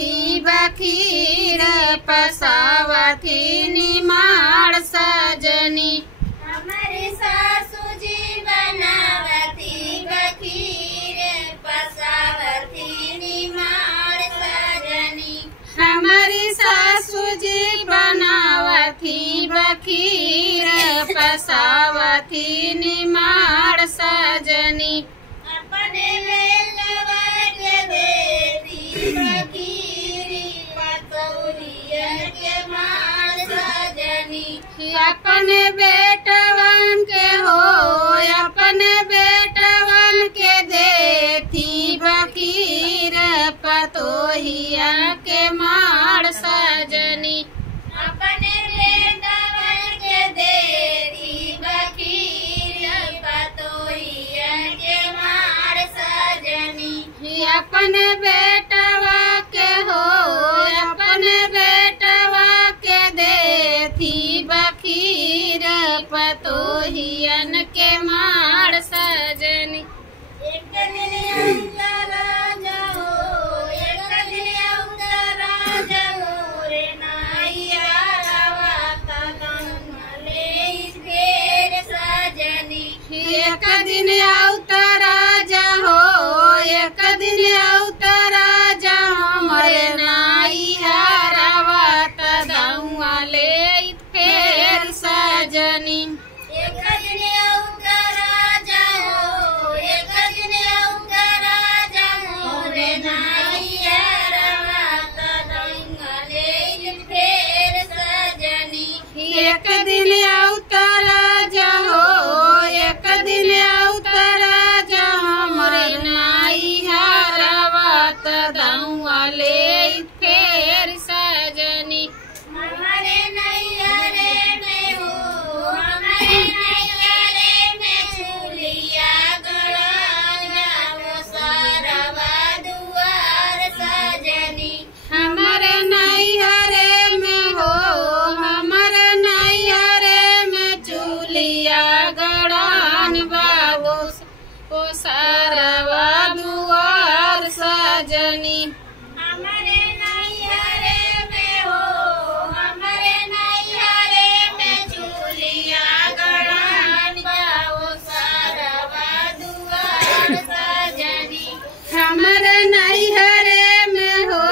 बनावथी बखीर पसावथी निमाड़ सजनी। हमारी सासू जी बनावथी बखीर पसावथी निमाड़ सजनी। हमारी सासू जी बनावथी बखीर पसावथी निमाड़ सजनी। अपने बेलवर के देती बखीरी पतौरिया के माड़ सजनी। अपने बेटवन के हो अपने बेटवन के देती बखीर पतोहिया के माड़ सजनी। अपने बेटवन के देती बखीर पतोहिया के माड़ सजनी। अपने बेटवा के हो अपने बेटवा के देती बखीर पतोहियन के माड़ सजनी। एक दिन अवतरा जाओ एक दिन अवतरा जाओ रे नाइया रवा तले फेर सजनी। एक दिन अवतरा जाओ एक दिन अवतरा जाओ मरे नाइया रवा तदौआ ले फेर सजनी। एक दिन अवतरा जाओ एक दिन अवतरा जाओ रे नाइया रवा तले फेर सजनी। एक दिन अवतरा जाओ एक दिन अवतरा जाओ मरे नाइया रवा तदौआ ले फेर सजनी। हमारे नैहरे में हो हमारे नैहरे में चूलिया गड़ाना वो सारवा दुआर सजनी। हमारे नैहरे में हो हमारे नैहरे में चूलिया गड़ान बाबो ओ सारवा दुआर सजनी। हमारे नैहरे में हो हमारे नैहरे में चूलिया गड़ाना वो सारवा दुआर सजनी। हमारे नैहरे में हो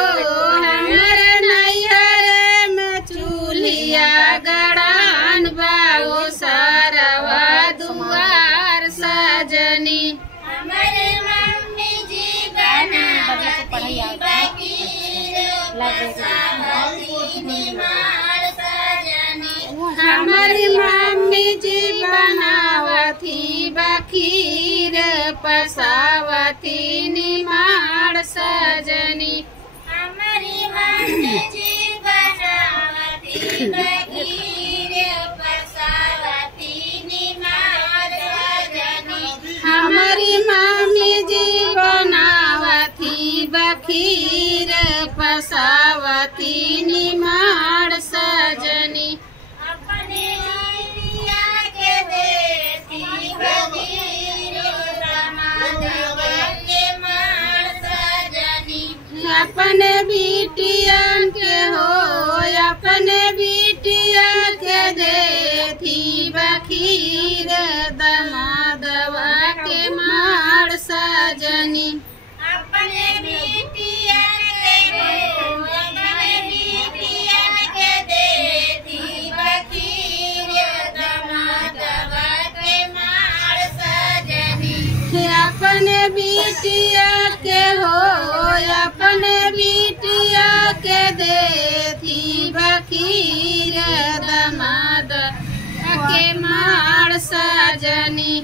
हमारे नैहरे में चूलिया गड़ान बाबो सारवा दुआर सजनी। हमारे मम्मी जी बनावती बखीर पसावती निमाड़ सजनी। हमारी मम्मी जी बनावथी बखीर पसावती निमाड़ सजनी। हमारी मम्मी जी बनावती बखीर पसावती निमाड़ सजनी। हमारी मम्मी जी बनावथी बखीर पसावती निमाड़ सजनी। अपने बिटिया के देती बखीर समाधवा के माड़ सजनी। अपने बिटियन के हो अपने बिटिया के देती बखीर दमादवा के माड़ सजनी। अपने बिटिया के हो अपने बिटिया के देती बखीर दमादवा के माड़ सजनी। अपने बिटिया के हो अपने बिटिया के देती बखीर दमाद के माड़ सजनी।